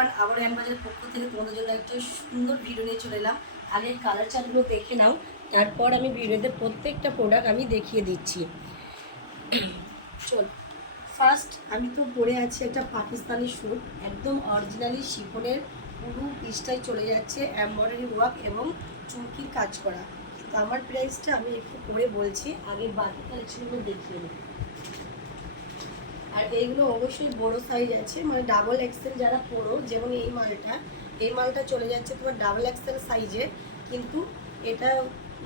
Everyone, আবার হ্যান্ডবাজারের পক্ষ থেকে তোমাদের জন্য একটা সুন্দর ভিডিও নিয়ে চলে এলাম। আগে কালার চার্টগুলো দেখে নাও, তারপর আমি ভিডিওতে প্রত্যেকটা প্রোডাক্ট আমি দেখিয়ে দিচ্ছি। চল, ফার্স্ট আমি তো পরে আছি একটা পাকিস্তানি স্যুট, একদম অরিজিনালি শিফনের, পুরো পিসটাই চলে যাচ্ছে এমব্রয়ডারি ওয়ার্ক এবং চুমকির কাজ করা। কিন্তু আমার প্রাইসটা আমি একটু পরে বলছি, আগে বাকি কালেকশনগুলো দেখিয়ে নিই। আর এইগুলো অবশ্যই বড় সাইজ আছে, মানে ডাবল এক্সেল যারা পরো, যেমন এই মালটা চলে যাচ্ছে তোমার ডাবল এক্সেল সাইজে। কিন্তু এটা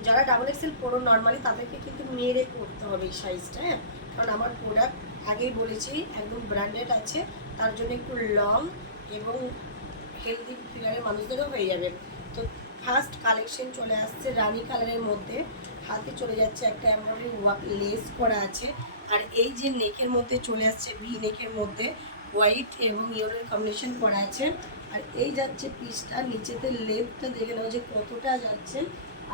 যারা ডাবল এক্সেল পরো নর্মালি, তাদেরকে কিন্তু মেরে পরতে হবে এই সাইজটা, হ্যাঁ। কারণ আমার প্রোডাক্ট আগেই বলেছি একদম ব্র্যান্ডেড আছে, তার জন্য একটু লং এবং হেলদি ফিগারের মানুষদেরও হয়ে যাবে। তো ফার্স্ট কালেকশন চলে আসছে রানি কালারের মধ্যে, হাতে চলে যাচ্ছে একটা এমব্রয়ডারি ওয়ার্ক লেস করা আছে। আর এই যে নেকের মধ্যে চলে আসছে ভি নেকের মধ্যে হোয়াইট এবং ইয়েলোর কম্বিনেশন করা আছে। আর এই যাচ্ছে পিসটা, নিচেতে লেপটা দেখে নাও যে কতটা যাচ্ছে।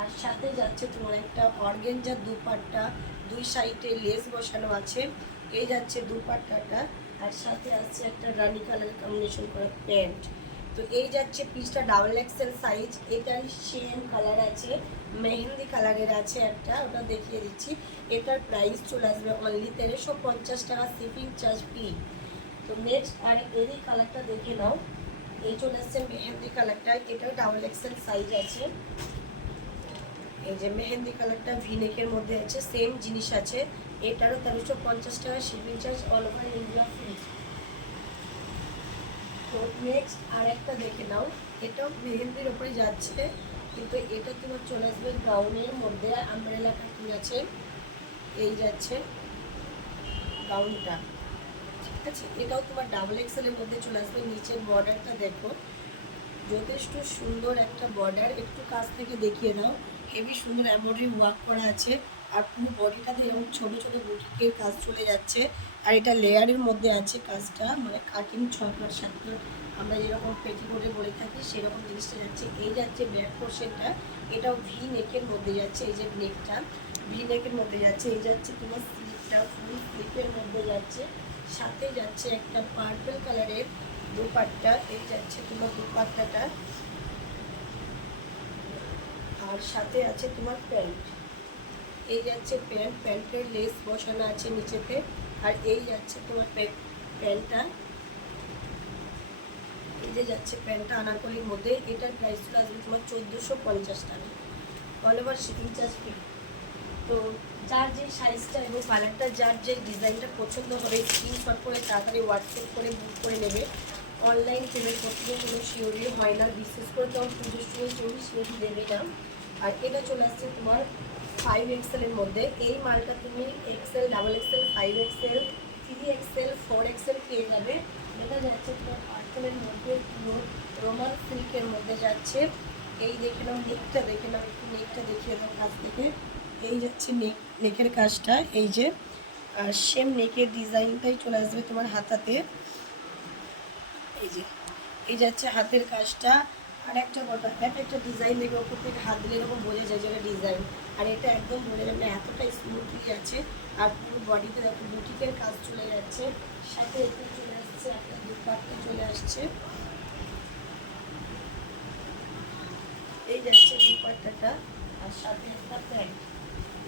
আর সাথে যাচ্ছে তোমার একটা অর্গেঞ্জার দুপাট্টা, দুই সাইডে লেস বসানো আছে। এই যাচ্ছে দুপাট্টাটা, আর সাথে আসছে একটা রানি কালার কম্বিনেশন করা প্যান্ট। তো এই যাচ্ছে পিসটা ডাবল এক্সেল সাইজ, এটার সেম কালার আছে, মেহেন্দি কালারের আছে একটা, ওটা দেখিয়ে দিচ্ছি। এটার প্রাইস চলে আসবে অনলি 1350 টাকা, শিপিং চার্জ ফ্রি। তো নেক্সট আর এরই কালারটা দেখে নাও, এই চলে আসছে মেহেন্দি কালারটা, এটাও ডাবল এক্সেল সাইজ আছে। এই যে মেহেন্দি কালারটা ভিনেকের মধ্যে আছে, সেম জিনিস আছে, এটারও 1350 টাকা, shipping charge all over India free. তো নেক্সট আর একটা দেখে নাও, এটাও মেহেন্দির ওপরে যাচ্ছে, কিন্তু এটা তোমার চলে আসবে গাউনের মধ্যে, আমব্রেলা কাটিং আছে। এই যাচ্ছে গাউনটা, ঠিক আছে। এটাও তোমার ডাবল এক্সেলের মধ্যে চলে আসবে। নিচের বর্ডারটা দেখো, যথেষ্ট সুন্দর একটা বর্ডার, একটু কাছ থেকে দেখিয়ে দাও। হেভি সুন্দর এমব্রয়ডারি ওয়ার্ক করা আছে, আর পুরো বডিটাতে এরকম ছোটো ছোটো বুটিকের কাজ চলে যাচ্ছে। আর এটা লেয়ারের মধ্যে আছে কাজটা, মানে কাটিং 6 প্লাস 7 প্লাস, আমরা যেরকম পেটিকোটে বলে থাকি সেরকম জিনিসটা যাচ্ছে। এই যাচ্ছে ব্যাক পোর্শনটা, এটাও ভি নেকের মধ্যে যাচ্ছে, এই যে নেকটা ভি নেকের মধ্যে যাচ্ছে। এই যাচ্ছে তোমার স্লিপটা ফুল স্লিপের মধ্যে যাচ্ছে, সাথে যাচ্ছে একটা পার্পল কালারের দুপাট্টা। এই যাচ্ছে তোমার দুপাট্টাটা, আর সাথে আছে তোমার প্যান্ট। এই যাচ্ছে প্যান্ট, প্যান্টের লেস বসানো আছে নিচেতে। আর এই যাচ্ছে তোমার প্যান্টটা, এই যে যাচ্ছে প্যান্টটা আনারকলির মধ্যে। এটার প্রাইস আসবে তোমার 1450 টাকা, all over shipping charge free. তো যার যে সাইজটা এবং কালারটা, যার যে ডিজাইনটা পছন্দ হবে, স্ক্রিনশট করে তাড়াতাড়ি হোয়াটসঅ্যাপ করে বুক করে নেবে। অনলাইন পেমেন্ট করতে কোনো শিওরি হয় না, বিশেষ করে তখন পুজোর সময় কেউ শিওরি দেবে না। আর এটা চলে আসছে তোমার 5 এক্সেলের মধ্যে। এই মালটা তুমি XL, double XL, 5 XL, 3 XL, 4 XL পেয়ে যাবে। এটা যাচ্ছে তোমার পার্সেলের মধ্যে, পুরো রোমান সিল্কের মধ্যে যাচ্ছে। এই দেখে নাও নেকটা, দেখে নাও একটু নেকটা দেখিয়ে দাও কাছ থেকে। এই যাচ্ছে নেকের কাজটা, এই যে সেম নেকের ডিজাইনটাই চলে আসবে তোমার হাতাতে। এই যে এই যাচ্ছে হাতের কাজটা। আর একটা কথা, একটা ডিজাইন দেখবে ওপর থেকে হাত দিলে এরকম বোঝা যায় যেটা ডিজাইন, আর এটা একদম বোঝা যাবে না, এতটাই স্মুথলি আছে। আর পুরো বডিতে দেখো বুটিকের কাজ চলে যাচ্ছে, সাথে একটু চলে আসছে একটা দুপাট্টা চলে আসছে। এই যাচ্ছে দুপাট্টাটা, আর সাথে একটা প্যান্ট।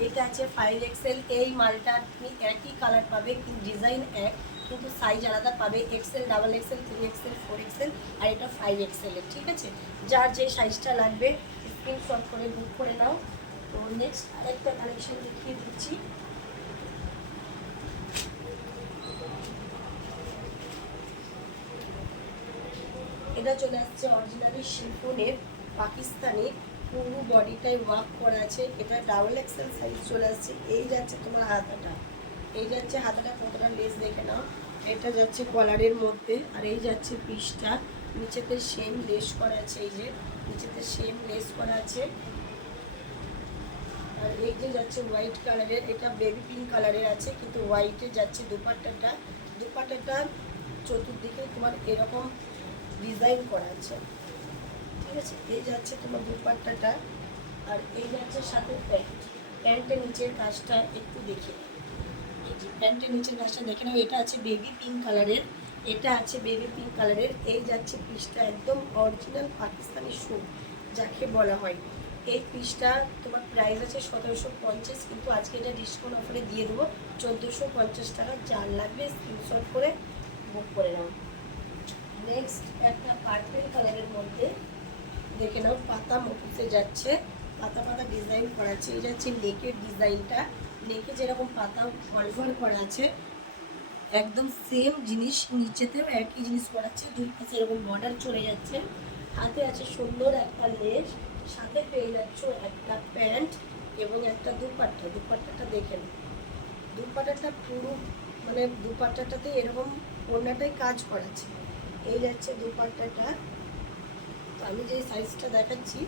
এটা আছে 5 এক্সেল। এই মালটা তুমি একই কালার পাবে, কিন্তু ডিজাইন এক, কিন্তু সাইজ আলাদা পাবে। XL, double XL, 3 XL, 4 XL, আর এটা 5 এক্সেলের, ঠিক আছে। যার যে সাইজটা লাগবে স্ক্রিনশট করে বুক করে নাও। তো নেক্সট আরেকটা কালেকশন দেখিয়ে দিচ্ছি। এটা চলে আসছে অরিজিনালি শিফনের, পাকিস্তানি, পুরো বডিটাই ওয়ার্ক করা আছে। এটা ডাবল এক্সেল সাইজ চলে আসছে। এই যাচ্ছে তোমার হাতাটা, এই যাচ্ছে হাতাটা কতটা লেস দেখে নাও। এটা যাচ্ছে কলারের মধ্যে, আর এই যাচ্ছে পিসটা, নিচেতে সেম লেস করা আছে, এই যে নিচেতে সেম লেস করা আছে। আর এই যে যাচ্ছে হোয়াইট কালারের, এটা বেবি পিঙ্ক কালারের আছে, কিন্তু হোয়াইটে যাচ্ছে দুপাট্টাটা। দুপাট্টাটা চতুর্দিকে তোমার এরকম ডিজাইন করা আছে, ঠিক আছে। এই যাচ্ছে তোমার দুপাট্টাটা, আর এই যাচ্ছে সাথে প্যান্ট। প্যান্টের নিচের কাজটা একটু দেখে, এই যে প্যান্টের নিচের কাজটা দেখে নাও। এটা আছে বেবি পিঙ্ক কালারের, এটা আছে বেবি পিঙ্ক কালারের। এই যাচ্ছে পিসটা একদম অরিজিনাল পাকিস্তানি সুট যাকে বলা হয়। এই পিসটা তোমার প্রাইস আছে 1750, কিন্তু আজকে এটা ডিসকাউন্ট অফারে দিয়ে দেবো 1450 টাকা। যার লাগবে স্ক্রিনশট করে বুক করে নাও। নেক্সট একটা পার্পল কালারের মধ্যে দেখে নাও, পাতা মোটিভে যাচ্ছে, পাতা পাতা ডিজাইন করা আছে। এই যাচ্ছে নেকের ডিজাইনটা, নেকে যেরকম পাতা অলভার করা আছে একদম সেম জিনিস নিচেতেও একই জিনিস করাচ্ছে, দুই পাশে এরকম বর্ডার চলে যাচ্ছে। হাতে আছে সুন্দর একটা লেস, সাথে পেয়ে যাচ্ছ একটা প্যান্ট এবং একটা দুপাট্টা। দুপাট্টাটা দেখে নাও, দুপাট্টাটা পুরো মানে দুপাট্টাটাতে এরকম ওড়নাটাই কাজ করাচ্ছে। এই যাচ্ছে দুপাট্টাটা। তো আমি যে সাইজটা দেখাচ্ছি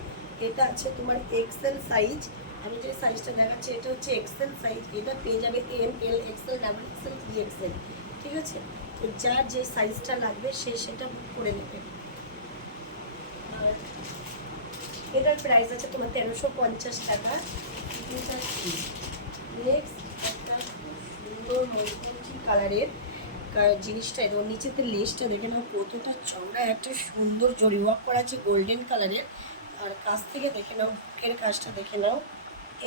এটা আছে তোমার এক্সেল সাইজ। আমি যে সাইজটা দেখাচ্ছি এটা হচ্ছে এক্সেল সাইজ। এটা পেয়ে যাবে এম, এল, এক্সেল, ডাবল এক্সেল, 3XL। ঠিক আছে, তো যার যে সাইজটা লাগবে সে সেটা বুক করে নেবে। আর এটার প্রাইস আছে তোমার 1350 টাকা। নেক্সট একটা খুব সুন্দর ময়ূরপঙ্খী কালারের জিনিসটা, এটা নিচেতে লেসটা দেখে নাও কতটা চওড়া, একটা সুন্দর জরি ওয়ার্ক করা আছে গোল্ডেন কালারের। আর কাছ থেকে দেখে নাও, বুকের কাজটা দেখে নাও।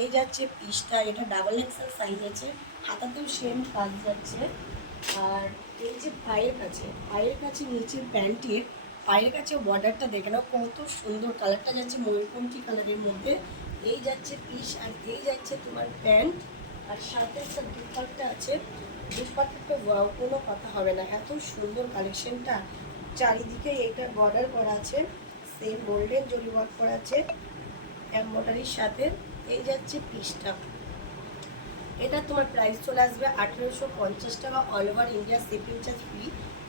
এই যাচ্ছে পিসটা, এটা ডাবল এক্সেল সাইজ আছে, হাতাতেও সেম কাজ যাচ্ছে। আর এই যে পায়ের কাছে নিচে প্যান্টের পায়ের কাছে বর্ডারটা দেখে নাও কত সুন্দর, কালারটা যাচ্ছে ময়ূরপঙ্খী কালারের মধ্যে। এই যাচ্ছে পিস, আর এই যাচ্ছে তোমার প্যান্ট। আর সাথে একটা দুপাট্টা আছে, দুপাট্টাটা কোনো কথা হবে না, এত সুন্দর কালেকশনটা। চারিদিকে এটা বর্ডার করা আছে, সেম গোল্ডেন জরি ওয়ার্ক করা আছে এমব্রয়ডারির সাথে। এই যাচ্ছে পিসটা, এটা তোমার প্রাইস চলে আসবে 1850 টাকা। All over India shipping charge free.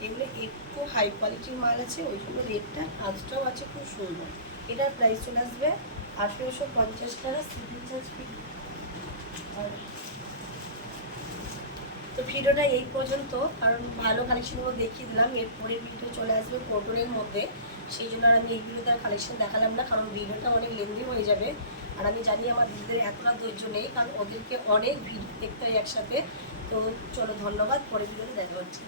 এগুলো একটু হাই কোয়ালিটির মাল আছে, ওই জন্য রেটটা কাজটাও আছে খুব সুন্দর। এটার প্রাইস চলে আসবে 1850 টাকা, শিপিং চার্জ ফ্রি। আর তো ভিডিওটা এই পর্যন্ত, কারণ ভালো কালেকশনগুলো দেখিয়ে দিলাম। এরপরের ভিডিও চলে আসবে কটনের মধ্যে, সেই জন্য আর আমি এই ভিডিওতে আর কালেকশন দেখালাম না, কারণ ভিডিওটা অনেক লেন্দি হয়ে যাবে। আর আমি জানি আমার দিদিদের এতটা ধৈর্য নেই, কারণ ওদেরকে অনেক ভিডিও দেখতে হয় একসাথে। তো চলো, ধন্যবাদ, পরের ভিডিওতে দেখা হচ্ছে।